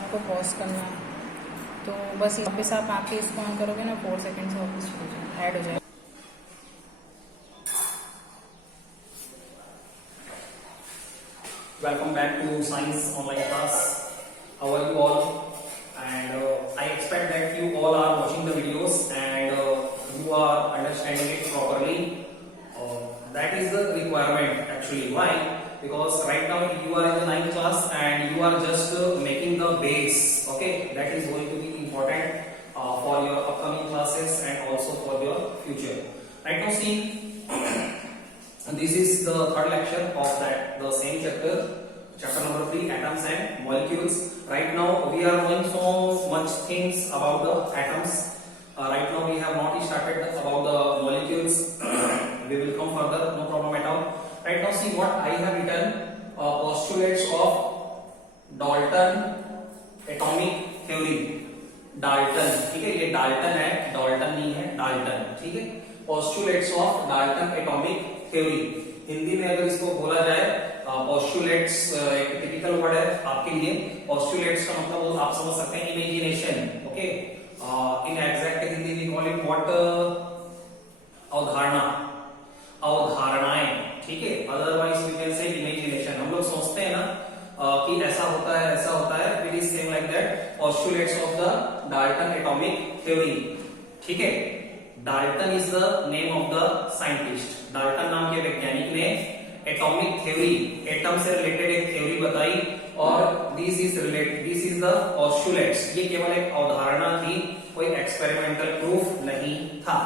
आपको पॉज करना है। तो बस वापस आप आके इसको ऑन करोगे ना, 4 सेकेंड से वापस ऐड हो जाएगा। Welcome back to Science Online Class. How are you all? And I expect that you all are watching the videos and you are understanding it properly. That is the requirement actually. Why? Because right now you are in the 9th class and you are just making the base. Okay, that is going to be important for your upcoming classes and also for your future. Right now, see. This is the third lecture of the same chapter number 3, atoms and molecules. Right now we are knowing so much things about the atoms. Right now we have not started about the molecules. We will come further, no problem at all. Right now see what I have written, postulates of Dalton atomic theory. Dalton, ठीक है, ये Dalton है, Dalton नहीं है, Dalton, ठीक है। Postulates of Dalton atomic theory, Hindi में अगर इसको बोला जाए, पोस्टुलेट्स एक टिपिकल वर्ड है आपके लिए। पोस्टुलेट्स का मतलब आप समझ सकते हैं imagination, okay. In exact Hindi we call it what, अवधारणा, अवधारणाएं, ठीक है। Otherwise we can say imagination. हम लोग सोचते हैं ना कि ऐसा होता है, ऐसा होता है, it is same like that. Postulates of the Dalton atomic theory, ठीक है। Dalton is the name of the scientist. Dalton नाम के वैज्ञानिक ने एटॉमिक थ्योरी, एटम से रिलेटेड एक थ्योरी बताई और दिस इज द पोस्टुलेट्स। ये केवल एक अवधारणा थी, कोई एक्सपेरिमेंटल प्रूफ नहीं था।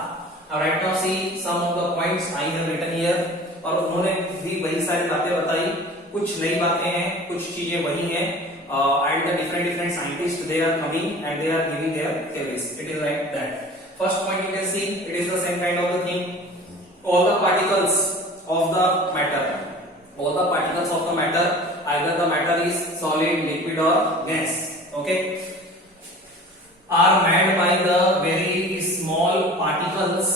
Right now see some of the points I have written here. और उन्होंने भी वही सारी बातें बताई, कुछ नई बातें हैं, कुछ चीजें वही हैं। And the different scientists, they are coming and they are giving their theories. It is like that. First point you can see, it is the same kind of the thing. All the particles of the matter, all the particles of the matter, either the matter is solid, liquid or gas, okay, are made by the very small particles.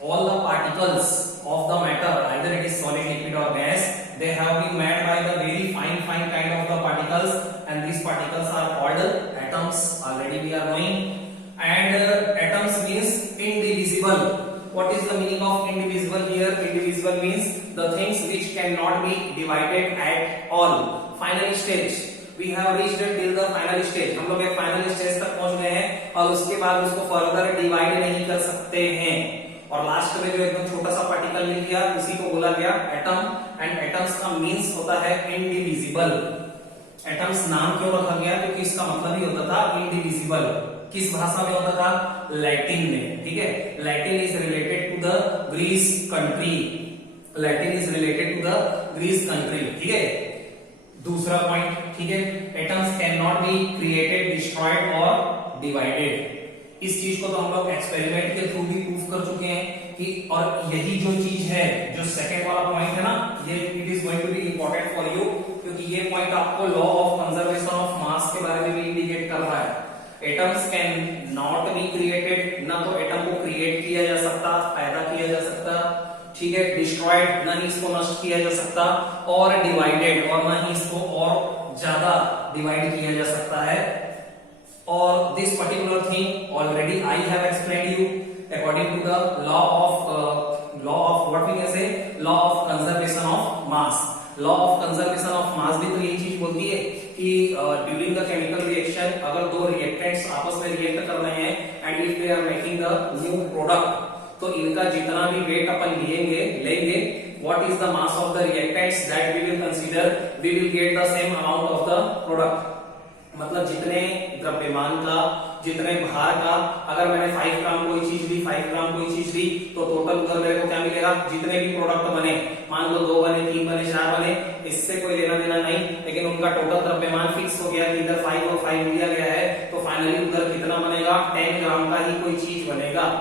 All the particles of the matter, either it is solid, liquid or gas, they have been made by the very fine kind of the particles, and these particles are called atoms. Already we are knowing. And atoms means indivisible. What is the meaning of indivisible here? Indivisible means the things which cannot be divided at all. Final stage, we have reached till the final stage. हम लोग एक final stage तक पहुंच गए हैं और उसके बाद उसको further divide नहीं कर सकते हैं। और लास्ट में जो एकदम छोटा सा पार्टिकल मिल गया, उसी को बोला गया एटम। एंड एटम्स का मीन्स होता है इंडिविजिबल। एटम्स नाम क्यों रखा गया? क्योंकि इसका मतलब ही होता था इंडिविजिबल। किस भाषा में होता था? लैटिन में, ठीक है। Latin is related to the Greece country. Latin is related to the Greece country, ठीक है। दूसरा पॉइंट, ठीक है, atoms can not be created, destroyed और डिवाइडेड। इस चीज को तो हम लोग एक्सपेरिमेंट के थ्रू भी प्रूफ कर चुके हैं कि, और यही जो चीज है, जो सेकंड वाला पॉइंट है ना, ये it is going to be important for you, क्योंकि ये पॉइंट आपको law of conservation of mass के बारे में भी इंडिकेट कर रहा है। Atoms can not be created, ना तो एटम को क्रिएट किया जा सकता, पैदा किया जा सकता, ठीक है, डिस्ट्रॉयड, ना ही इसको नष्ट किया जा सकता, और डिवाइडेड, और ना ही इसको और ज्यादा डिवाइड किया जा सकता है। Or this particular thing already I have explained you according to the law of what we can say, law of conservation of mass. Law of conservation of mass भी तो यही चीज बोलती है कि during the chemical reaction, अगर दो reactants आपस में react कर रहे हैं and if they are making the new product, तो इनका जितना भी weight अपन लेंगे, what is the mass of the reactants that we will consider, we will get the same amount of the product. मतलब जितने द्रव्यमान का, जितने भार का, अगर मैंने 5 ग्राम कोई चीज ली, 5 ग्राम कोई चीज ली, तो टोटल उधर मेरे को क्या मिलेगा? जितने भी प्रोडक्ट बने, मान लो 2 बने, 3 बने, 4 बने, इससे कोई लेना देना नहीं, लेकिन उनका टोटल द्रव्यमान फिक्स हो गया कि इधर 5 और 5 लिया गया है, तो फाइनली उधर कितना बनेगा? 10 ग्राम का ही कोई चीज बनेगा।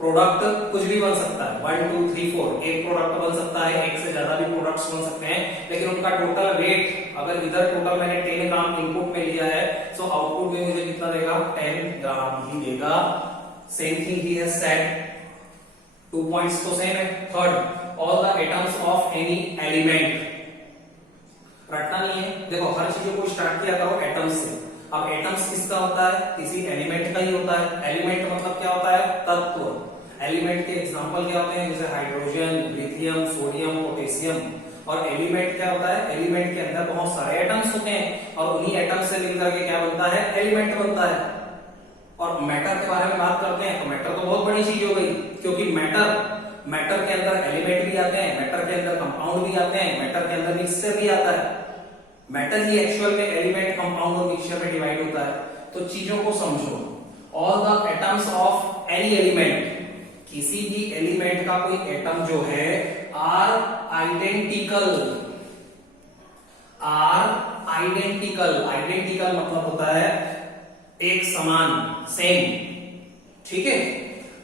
प्रोडक्ट कुछ भी बन सकता है, 1 2 3 4, एक प्रोडक्ट बन सकता है, एक से ज्यादा भी प्रोडक्ट्स बन सकते हैं, लेकिन उनका टोटल वेट, अगर इधर टोटल मैंने 10 ग्राम इनपुट में लिया है, सो आउटपुट में मुझे कितना देगा? 10 ग्राम ही देगा। सेम थिंग ही हैज सेड, 2 पॉइंट्स तो सेम है। Third, all the atoms of any element, रटना नहीं है, देखो हर चीजों को स्टार्ट किया करो एटम से। अब एटम्स किसका होता है, किसी एलिमेंट का ही होता है। एलिमेंट मतलब क्या होता है, तत्व। एलिमेंट के एग्जांपल क्या होते हैं, जैसे हाइड्रोजन, लिथियम, सोडियम, पोटेशियम। और एलिमेंट क्या होता है, एलिमेंट के अंदर बहुत सारे एटम्स होते हैं और उन्हीं एटम्स से मिलकर के क्या बनता है, एलिमेंट बनता है। और मैटर के बारे में बात करते हैं तो मैटर तो बहुत बड़ी चीज हो गई, क्योंकि मैटर के अंदर एलिमेंट भी आते हैं, मैटर के अंदर कंपाउंड भी आते हैं, मैटर के अंदर मिक्सचर भी आता है। मैटर ही एक्चुअल में एलिमेंट, कंपाउंड और मिक्सचर में डिवाइड होता है। तो चीजों को समझो। All the atoms of any element, किसी भी एलिमेंट का कोई एटम जो है, आर आइडेंटिकल। आइडेंटिकल मतलब होता है एक समान, सेम, ठीक है।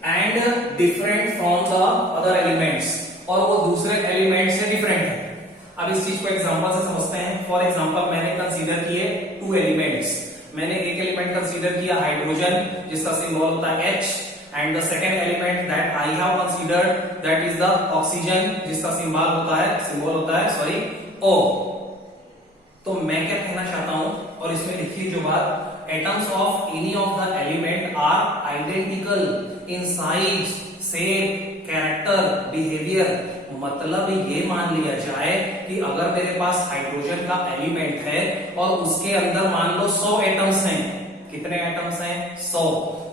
And different from the other elements, और वो दूसरे एलिमेंट से डिफरेंट है। अब इस चीज को एग्जांपल से समझते हैं। फॉर एग्जांपल मैंने कंसीडर किए 2 एलिमेंट्स। मैंने एक एलिमेंट कंसीडर किया हाइड्रोजन, जिसका सिंबल होता है H, and the second element that I have considered that is the oxygen, जिसका सिंबल होता है O। तो मैं क्या कहना चाहता हूं, और इसमें लिखिए जो बात, atoms of any of the element are identical in size, shape, character, behaviour. मतलब ये मान लिया जाए कि अगर मेरे पास हाइड्रोजन का एलिमेंट है और उसके अंदर मान लो 100 एटम्स हैं। कितने एटम्स हैं, 100।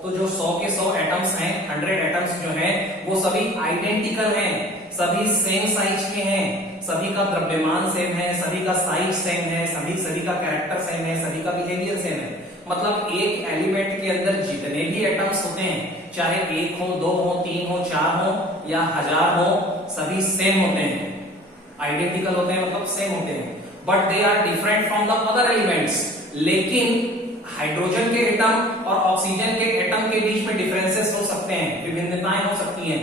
तो जो 100 के 100 एटम्स हैं, 100 एटम्स जो हैं, वो सभी आइडेंटिकल हैं, सभी सेम साइज के हैं, सभी का द्रव्यमान सेम है, सभी का साइज सेम है, सभी का कैरेक्टर सेम है, सभी का बिहेवियर सेम है। मतलब एक एलिमेंट के अंदर जितने भी एटम्स होते हैं, चाहे 1 हो, 2 हो, 3 हो, 4 हो या 1000 हो, सभी सेम होते हैं, आइडेंटिकल होते हैं, मतलब सेम होते हैं। But they are different from the other elements. लेकिन हाइड्रोजन के एटम और ऑक्सीजन के एटम के बीच में डिफरेंसेस हो सकते हैं, विभिन्नताएं हो सकती हैं।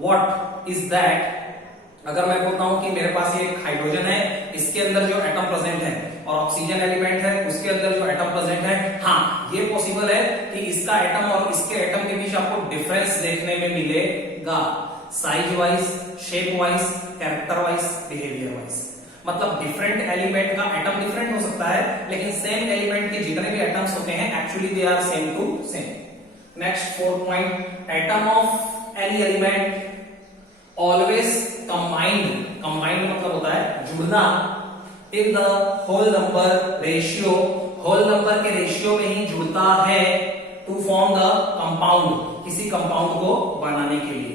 What is that? अगर मैं बोलता हूं कि मेरे पास ये एक हाइड्रोजन है, इसके अंदर जो एटम प्रेजेंट है, और ऑक्सीजन एलिमेंट है, उसके अंदर जो एटम प्रेजेंट है, हाँ ये पॉसिबल है कि इसका एटम और इसके एटम के बीच आपको डिफरेंस देखने में मिलेगा, size wise, shape wise, character wise, behaviour wise. मतलब डिफरेंट एलिमेंट का एटम डिफरेंट हो सकता है, लेकिन सेम एलिमेंट के जितने भी एटम्स होते हैं actually they are same to same. Next 4 point, atom of any element always combined मतलब होता है जुड़ना, in the whole number ratio, whole number के रेशियो में ही जुड़ता है, टू फॉर्म द कंपाउंड, किसी कंपाउंड को बनाने के लिए।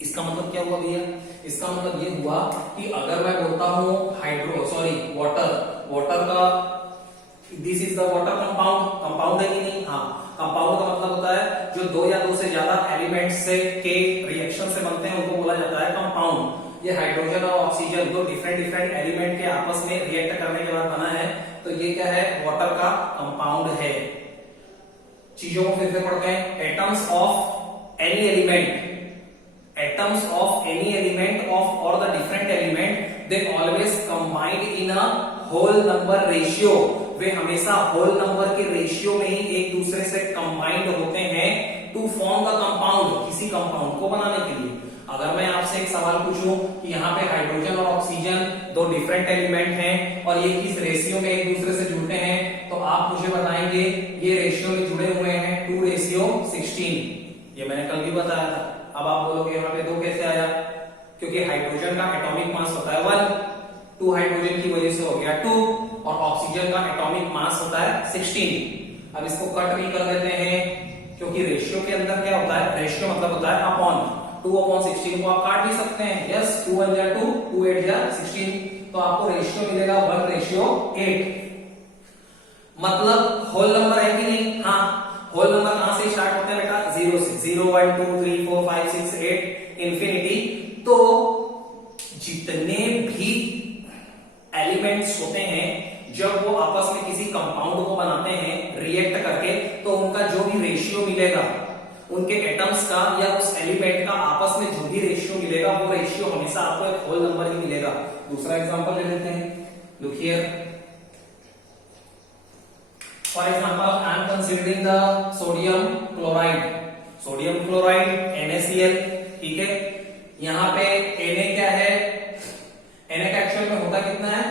इसका मतलब क्या हुआ भैया? इसका मतलब ये हुआ कि अगर मैं बोलता हूं वाटर का, this is the water compound है कि नहीं? हाँ, कंपाउंड का मतलब होता है जो 2 या 2 से ज्यादा एलिमेंट से के रिएक्शन से बनते हैं, उनको बोला जाता है कंपाउंड। ये हाइड्रोजन और ऑक्सीजन 2 डिफरेंट एलिमेंट के आपस में रिएक्ट करने के बाद बना है, तो ये क्या है? वाटर का कंपाउंड है। चीजों को फिर से पढ़ते हैं। Atoms of any element of or the different element, they always combined in a whole number ratio। वे हमेशा होल नंबर के रेशियो में ही एक दूसरे से कंबाइंड होते हैं, टू फॉर्म द कंपाउंड, किसी कंपाउंड को बनाने के लिए। अगर मैं आपसे एक सवाल पूछूं कि यहाँ पे हाइड्रोजन और ऑक्सीजन 2 डिफरेंट एलिमेंट हैं और ये किस रेशियो में एक दूसरे से जुड़ते हैं, तो आप मुझे बताएंगे ये रेशियो में जुड़े हुए हैं 2:16। ये मैंने कल भी बताया था। अब आप बोलोगे यहाँ पे 2 कैसे आया? क्योंकि हाइड्रोजन का एटॉमिक मास होता है 1, 2 हाइड्रोजन की वजह से हो गया 2, और ऑक्सीजन का एटॉमिक मास होता है 16। अब इसको कट भी कर देते हैं, क्योंकि रेशियो के अंदर क्या होता है? रेशियो मतलब होता है अपॉन, 2/16 को आप काट भी सकते हैं। यस, 2 1 जा 2, 2 8 जा 16, तो आपको रेशियो मिलेगा 1:8। मतलब होल नंबर है कि नहीं? हाँ, होल नंबर कहां से स्टार्ट होते हैं बेटा? 0 से। 0 1 2 3 4 5 6 8 इंफिनिटी। तो जितने भी एलिमेंट्स होते हैं, जब वो आपस में किसी कंपाउंड को बनाते हैं रिएक्ट करके, तो उनका जो भी रेशियो मिलेगा, उनके एटम्स का या उस एलिमेंट का आपस में जो भी रेशियो मिलेगा, वो रेशियो हमेशा आपको एक होल नंबर ही मिलेगा। दूसरा एग्जांपल ले लेते हैं। Look here, for example I am considering the sodium chloride NaCl, ठीक है। यहाँ पे Na क्या है? Na का एक्चुअल में होता कितना है?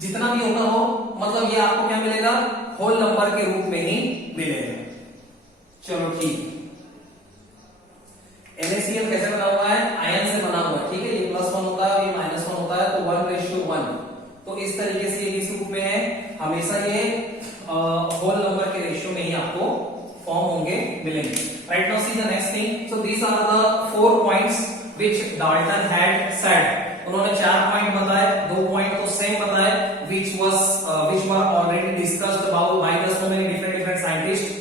जितना भी होगा हो, मतलब ये आपको क्या मिलेगा, होल नंबर के रूप में ही मिलेगा। चलो ठीक। NaCl कैसे बना हुआ है, आयन से बना हुआ है, ठीक है, ये +1 होता है, ये -1 होता है, तो 1:1। तो इस तरीके से ये किस रूप में है, हमेशा ये होल नंबर के रेशियो में ही आपको फॉर्म होंगे, मिलेंगे। Right now see the next thing. So these are the 4 points which Dalton had said. उन्होंने 4 पॉइंट बताए, 2 पॉइंट तो सेम बताए, which were already discussed about by the so many different scientists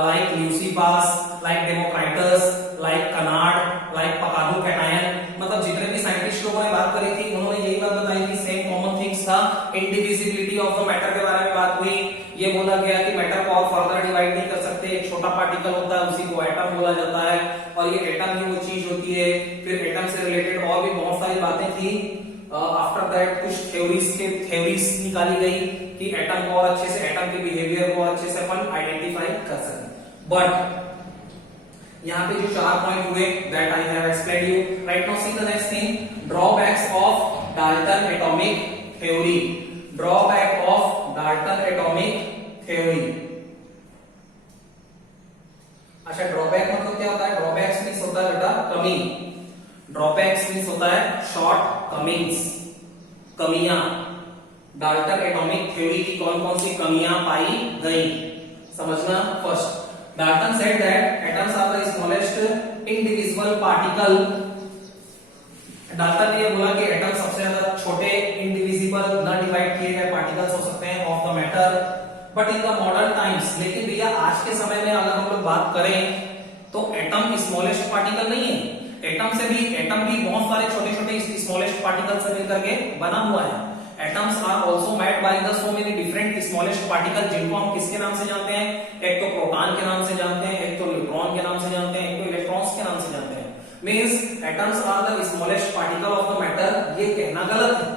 like Leucippus, like Democritus, like Canard, like Pacadu cation। मतलब जितने भी scientist लोगों ने बात करी थी, उन्होंने यही बात बताई थी, सेम कॉमन थिंग्स था। इंडिविजिबिलिटी ऑफ द मैटर के बारे में बात हुई, ये बोला गया कि मैटर को और फर्दर डिवाइड नहीं कर सकते, एक छोटा पार्टिकल होता है उसी को एटम बोला जाता है, और ये एटम ही वो चीज होती है। फिर एटम से रिलेटेड और भी बहुत सारी बातें थी। आफ्टर दैट कुछ थ्योरीज निकाली गई कि एटम को और अच्छे से, एटम के बिहेवियर को अच्छे से अपन आइडेंटिफाई कर सकें। बट यहाँ पे जो 4 पॉइंट हुए, that I have explained you. Right now see the next thing, drawbacks of Dalton atomic theory. Drawback of Dalton atomic theory. अच्छा, ड्रॉबैक मतलब क्या होता है, ड्रॉबैक्स मींस होता है बेटा कमी। ड्रॉबैक्स मींस होता है शॉर्ट कमिंग्स, कमियां। डाल्टन एटॉमिक थ्योरी की कौन कौन सी कमियां पाई गई, समझना। First, Dalton said that atoms are the smallest indivisible particle. Dalton ने ये बोला कि एटम सबसे ज्यादा छोटे इंडिविजिबल न डिवाइड किए गए पार्टिकल्स हो सकते हैं of the matter. But in the modern times, लेकिन भैया आज के समय में अगर हम लोग बात करें तो एटम स्मॉलेस्ट पार्टिकल नहीं है। एटम भी बहुत सारे छोटे छोटे स्मॉलेस्ट पार्टिकल से मिलकर के बना हुआ है। Atoms are also made by the so many different smallest particle, जिनको हम किसके नाम से जानते हैं, एक तो प्रोटॉन के नाम से जानते हैं, एक तो न्यूट्रॉन के नाम से जानते हैं, एक तो इलेक्ट्रॉन्स के नाम से जानते हैं। Means atoms are the smallest particle of the matter, ये कहना गलत है,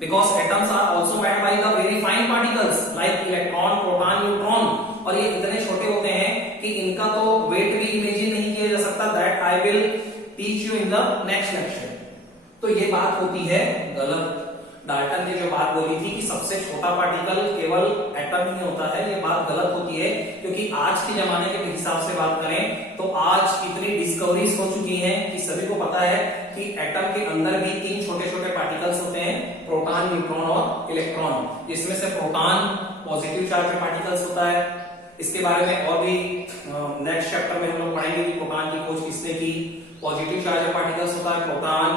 because atoms are also made by the very fine particles like electron, proton, neutron, और ये इतने छोटे होते हैं कि इनका तो वेट भी इमेजिन नहीं किया जा सकता। That I will teach you in the next lecture. तो ये बात होती है गलत। डाल्टन ने जो बात बोली थी कि सबसे छोटा पार्टिकल केवल एटम ही होता है, ये बात गलत होती है, क्योंकि आज के जमाने के हिसाब से बात करें तो आज इतनी डिस्कवरीज हो चुकी हैं कि सभी को पता है कि एटम के अंदर भी 3 छोटे छोटे पार्टिकल्स होते हैं, प्रोटॉन, न्यूट्रॉन और इलेक्ट्रॉन। जिसमें से प्रोटॉन पॉजिटिव चार्ज पार्टिकल्स होता है। इसके बारे में और भी नेक्स्ट चैप्टर में हम लोग पढ़ेंगे कि प्रोटॉन की खोज किसने की। पॉजिटिव चार्ज पार्टिकल्स होता है प्रोटॉन।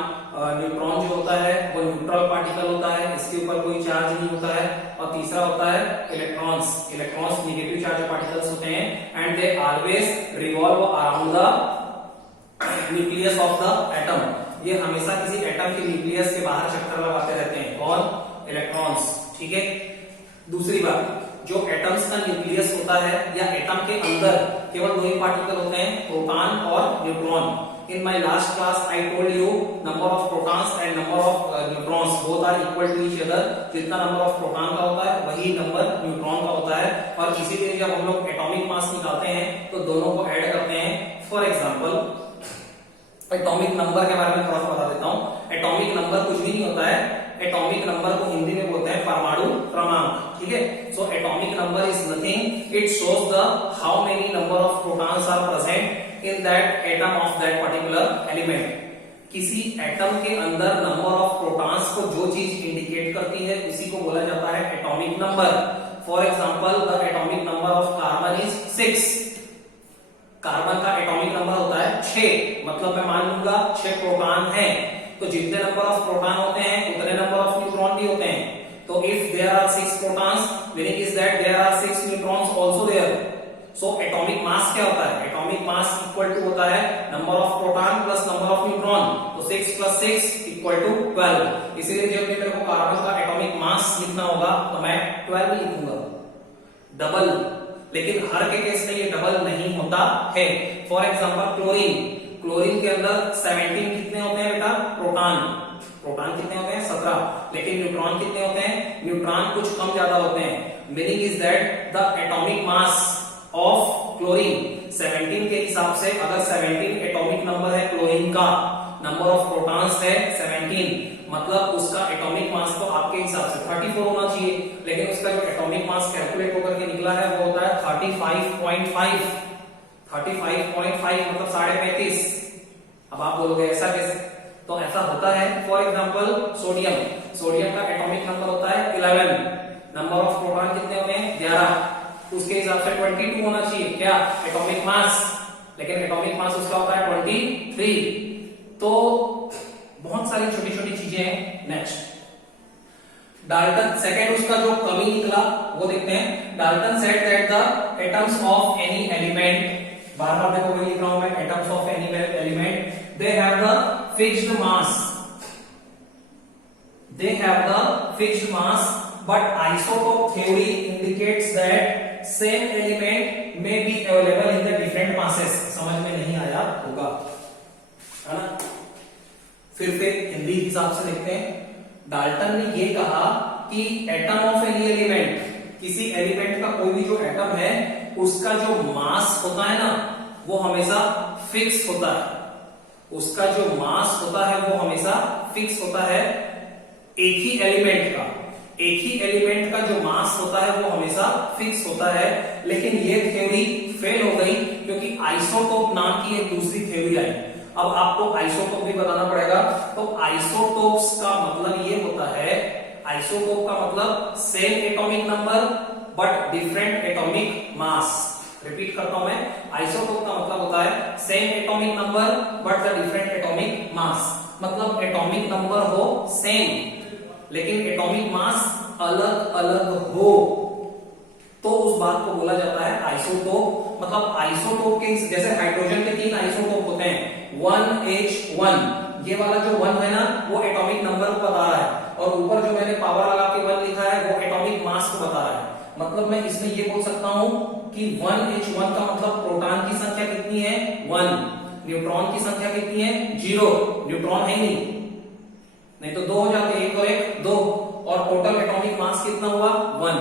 न्यूट्रॉन जो होता है वो न्यूट्रल पार्टिकल होता है, इसके ऊपर कोई चार्ज नहीं होता है। और तीसरा होता है electrons. Electrons negative charge particles होते हैं and they always revolve around the nucleus of the atom. ये हमेशा किसी एटम के न्यूक्लियस के बाहर चक्कर लगाते रहते हैं। कौन? इलेक्ट्रॉन्स। ठीक है। दूसरी बात, जो एटम्स का न्यूक्लियस होता है या एटम के अंदर केवल 2 ही पार्टिकल होते हैं, प्रोटॉन और neutron. In my last class, I told you number of protons and number of neutrons both are equal to each other. जितना नंबर ऑफ प्रोटॉन का होता है वही नंबर न्यूट्रॉन का होता है, और इसीलिए जब हम लोग एटॉमिक मास निकालते हैं तो दोनों को ऐड करते हैं। फॉर एग्जांपल, एटॉमिक नंबर के बारे में थोड़ा सा बता देता हूँ। एटॉमिक नंबर कुछ भी नहीं होता है। एटॉमिक नंबर को हिंदी में बोलते हैं परमाणु क्रमांक। ठीक है। So atomic number is nothing, it shows the how many number of protons are present in that atom of that particular element। किसी एटम के अंदर नंबर ऑफ प्रोटॉन्स को जो चीज इंडिकेट करती है उसी को बोला जाता है atomic number. For example, the atomic number of carbon is 6। Carbon का एटॉमिक नंबर होता है 6, मतलब मैं मान लूंगा 6 प्रोटॉन हैं, तो जितने नंबर ऑफ प्रोटॉन होते हैं उतने नंबर ऑफ न्यूट्रॉन भी होते हैं। तो if there are 6 protons, meaning is that there are 6 neutrons also there. So atomic mass क्या होता है? एटॉमिक मास इक्वल टू होता है number of proton plus number of neutron. तो 6 + 6 इक्वल टू 12। इसीलिए जब भी मेरे को कार्बन का एटॉमिक मास लिखना होगा तो मैं 12 लिखूंगा, डबल। लेकिन हर के केस में ये डबल नहीं होता है। फॉर एग्जांपल, क्लोरीन के अंदर 17 कितने होते हैं बेटा? प्रोटॉन कितने होते हैं? 17। लेकिन न्यूट्रॉन कितने होते हैं? न्यूट्रॉन कुछ कम ज्यादा होते हैं। Meaning is that the atomic mass of chlorine 17 के हिसाब से, अगर 17 एटॉमिक नंबर है क्लोरीन का, नंबर ऑफ प्रोटॉन्स है 17, मतलब उसका एटॉमिक मास तो आपके हिसाब से 34 होना चाहिए, लेकिन उसका जो एटॉमिक मास कैलकुलेट होकर के निकला है वो होता है 35.5 मतलब 35.5। अब आप बोलोगे ऐसा कैसे, तो ऐसा होता है। फॉर एग्जांपल सोडियम का एटॉमिक नंबर होता है 11, नंबर ऑफ प्रोटॉन कितने होते हैं 11, उसके हिसाब से 22 होना चाहिए क्या एटॉमिक मास, लेकिन एटॉमिक मास उसका होता है 23। तो बहुत सारी छोटी छोटी चीजें हैं। नेक्स्ट डाल्टन, सेकंड उसका जो कमी निकला वो देखते हैं। Dalton said that the atoms of any element, बार बार देखो वही लिख रहा हूं मैं, atoms of any element they have the fixed mass but isotope theory indicates that same element may be available in the different masses। समझ में नहीं आया होगा, है ना। फिर हिंदी हिसाब से देखते हैं। डाल्टन ने ये कहा कि एटम ऑफ एनी एलिमेंट, किसी एलिमेंट का कोई भी जो एटम है उसका जो मास होता है ना वो हमेशा फिक्स होता है, उसका जो मास होता है वो हमेशा फिक्स होता है। एक ही एलिमेंट का जो मास होता है वो हमेशा फिक्स होता है। लेकिन ये थ्योरी फेल हो गई क्योंकि आइसोटोप नाम की एक दूसरी थ्योरी आई। अब आपको आइसोटोप भी बताना पड़ेगा। तो आइसोटोप्स का मतलब ये होता है, आइसोटोप का मतलब same atomic number but different atomic mass. Repeat करता हूं मैं, आइसोटोप का मतलब होता है same atomic number but the different atomic mass. मतलब एटॉमिक नंबर हो सेम लेकिन एटॉमिक मास अलग अलग हो, तो उस बात को बोला जाता है आइसोटोप। मतलब आइसोटोप के जैसे हाइड्रोजन के 3 आइसोटोप होते हैं, 1H1, ये वाला जो 1 है ना वो एटॉमिक नंबर को बता रहा है, और ऊपर जो मैंने पावर लगा के 1 लिखा है वो एटॉमिक मास को बता रहा है। मतलब मैं इसमें ये बोल सकता हूं कि 1H1 का मतलब प्रोटॉन की संख्या कितनी है 1, न्यूट्रॉन की संख्या कितनी है 0, न्यूट्रॉन है नहीं तो 2 हो जाते, 1 और 1 2, और टोटल एटॉमिक मास कितना हुआ 1।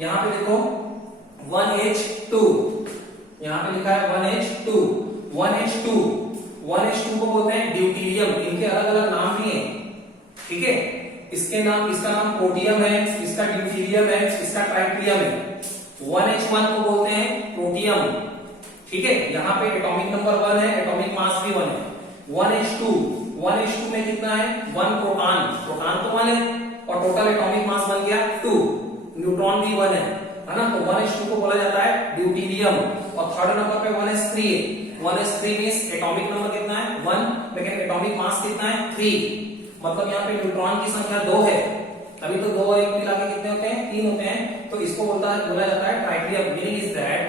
यहां पे देखो 1H2, यहां पे लिखा है 1H2, 1H2 को बोलते हैं ड्यूटीरियम। इनके अलग अलग नाम भी हैं, ठीक है। इसका नाम प्रोटियम है, इसका ड्यूटीरियम है, इसका ट्राइटिरियम है। 1H1 को बोलते हैं प्रोटियम, ठीक है। यहाँ पे एटॉमिक नंबर 1 है, एटॉमिक मास भी 1 है। 1H2 में कितना है 1 प्रोटॉन तो 1 है, और टोटल एटॉमिक मास बन गया 2, न्यूट्रॉन भी 1 है ना। तो 1H2 को बोला जाता है ड्यूटीरियम। और थर्ड नंबर पे 1H3 है। 1H3 मींस एटॉमिक नंबर कितना है 1, लेकिन एटॉमिक मास कितना है 3। मतलब यहाँ पे न्यूट्रॉन की संख्या 2 है, तभी तो 2 और 1 मिला के कितने होते हैं 3 होते हैं। तो इसको बोला जाता है ट्राइटिरियम। मीनिंग इज दैट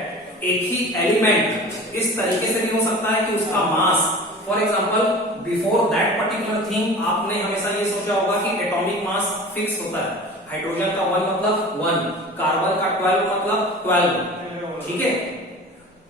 एक ही एलिमेंट इस तरीके से भी हो सकता है कि उसका mass, for example before that particular thing आपने हमेशा ये सोचा होगा कि एटॉमिक मास फिक्स होता है। हाइड्रोजन का 1 मतलब 1, कार्बन का 12 मतलब 12, ठीक है।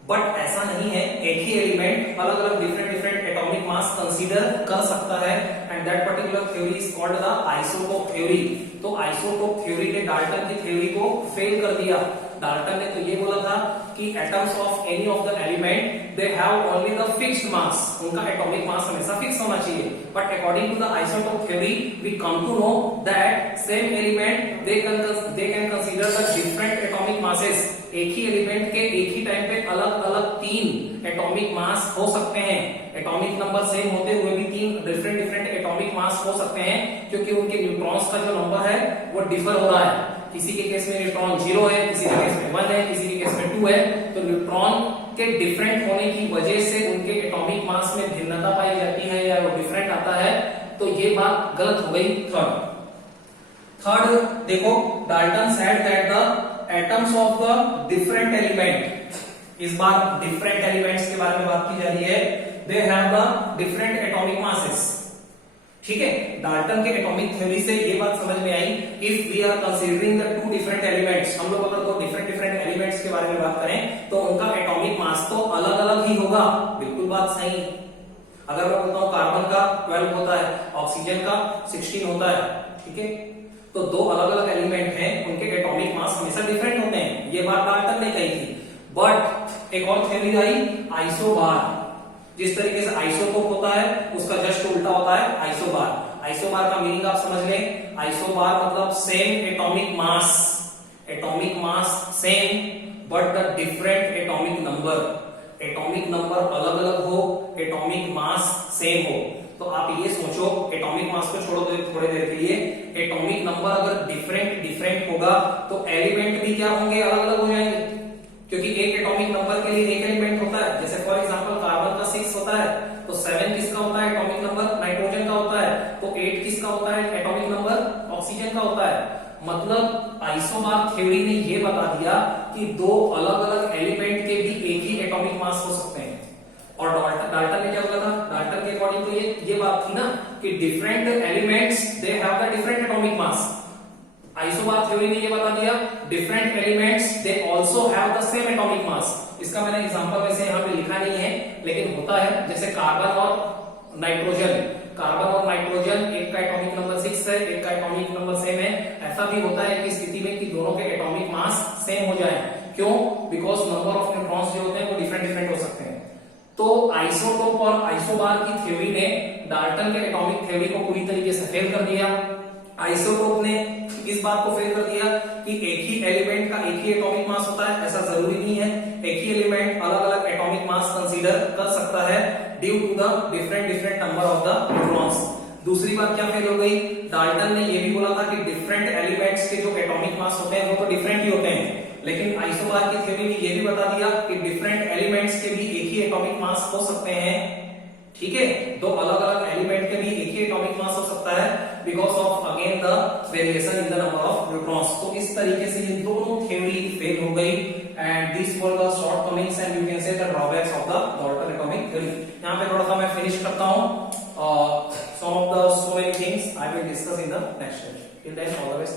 बट ऐसा नहीं है, एक ही एलिमेंट अलग अलग डिफरेंट एटॉमिक मास कंसीडर कर सकता है, and that particular theory is called the isotope theory. तो आइसोटोप थ्योरी ने डाल्टन की थ्योरी को फेल कर दिया। डाल्टन ने तो ये बोला था कि atoms of any of the element they have only the fixed mass, उनका एटॉमिक मास हमेशा फिक्स होना चाहिए। But according to the isotope theory we come to know that same element they can consider the different atomic masses. एक ही element के एक ही time पे अलग अलग 3 एटॉमिक मास हो सकते हैं। एटॉमिक नंबर सेम होते हुए भी 3 डिफरेंट एटॉमिक मास हो सकते हैं, क्योंकि उनके न्यूट्रॉन्स का जो नंबर है वो डिफर हो रहा है। किसी के केस में न्यूट्रॉन 0 है, किसी के केस में 1 है, किसी के केस में 2 है। तो न्यूट्रॉन के डिफरेंट होने की वजह से उनके एटॉमिक मास में भिन्नता पाई जाती है या वो डिफरेंट आता है, तो ये बात गलत हो गई। थर्ड देखो, Dalton said that the atoms of the different element, इस बार डिफरेंट एलिमेंट्स के बारे में बात की जा रही है, दे have the different atomic masses, ठीक है। डाल्टन के एटॉमिक थ्योरी से ये बात समझ में आई, if we are considering the 2 different elements, हम लोग अगर 2 डिफरेंट एलिमेंट्स के बारे में बात करें तो उनका एटॉमिक मास तो अलग अलग ही होगा। बिल्कुल बात सही। अगर मैं बोलता हूं कार्बन का 12 होता है, ऑक्सीजन का 16 होता है, ठीक है। तो 2 अलग अलग एलिमेंट हैं, उनके एटॉमिक मास हमेशा डिफरेंट होते हैं, ये बात डाल्टन ने कही थी। बट एक और थ्योरी आई आइसोबार। जिस तरीके से आइसोटोप होता है उसका जस्ट उल्टा होता है आइसोबार। आइसोबार का मीनिंग आप समझ लें, आइसोबार मतलब same atomic mass same but the different atomic number. Atomic number अलग अलग हो, एटॉमिक मास सेम हो। तो आप ये सोचो, एटॉमिक मास को छोड़ो थोड़ी देर के लिए, एटॉमिक नंबर अगर डिफरेंट होगा तो एलिमेंट भी क्या होंगे, अलग अलग हो जाएंगे, क्योंकि एक एटॉमिक नंबर के लिए एक एलिमेंट होता है। जैसे फॉर एग्जांपल कार्बन का 6 होता है तो 7 किसका होता है एटॉमिक नंबर, नाइट्रोजन का होता है। तो 8 किसका होता है एटॉमिक नंबर, ऑक्सीजन का होता है। मतलब आइसोबार थ्योरी ने ये बता दिया कि दो अलग अलग एलिमेंट के भी एक ही एटॉमिक मास हो सकते हैं। और डाल्टन ने क्या बोला था, डाल्टन के अकॉर्डिंग तो ये बात थी ना कि different elements they have the different atomic mass. Isobar theory ने ये बता दिया different elements they also have the same atomic mass. इसका मैंने एग्जांपल वैसे यहाँ पे लिखा नहीं है, लेकिन होता है जैसे कार्बन और नाइट्रोजन, एक का एटॉमिक नंबर 6 है, एक का एटॉमिक नंबर सेम है। ऐसा भी होता है कि स्थिति में कि दोनों के एटॉमिक मास सेम हो जाए। क्यों? बिकॉज नंबर ऑफ न्यूट्रॉन्स जो होते हैं वो डिफरेंट हो सकते हैं। तो आइसोटोप और आइसोबार की थ्योरी ने डाल्टन के एटॉमिक थ्योरी को पूरी तरीके से फेल कर दिया। आइसोटोप ने इस बात को फेल कर दिया कि एक ही एलिमेंट का एक ही एटॉमिक मास होता है, ऐसा जरूरी नहीं है। एक ही एलिमेंट अलग अलग एटॉमिक मास कंसीडर कर सकता है due to the different number of the neutrons. दूसरी बात क्या फेल हो गई, डाल्टन ने यह भी बोला था कि डिफरेंट एलिमेंट्स के जो एटॉमिक मास होते हैं वो तो डिफरेंट ही होते हैं, लेकिन आइसोबार की थ्योरी ने यह भी बता दिया कि डिफरेंट एलिमेंट्स के भी एक ही एटॉमिक मास हो सकते हैं। ठीक है, दो अलग अलग एलिमेंट के भी एक ही एटॉमिक मास हो सकता है because of again the variation in the number of neutrons. तो इस तरीके से ये दोनों थ्योरी फेल हो गई and this were the shortcomings and you can say the drawbacks of the Dalton atomic theory. यहाँ पे थोड़ा सा मैं फिनिश करता हूँ। Some of the so many things I will discuss in the next lecture. Till then all the best.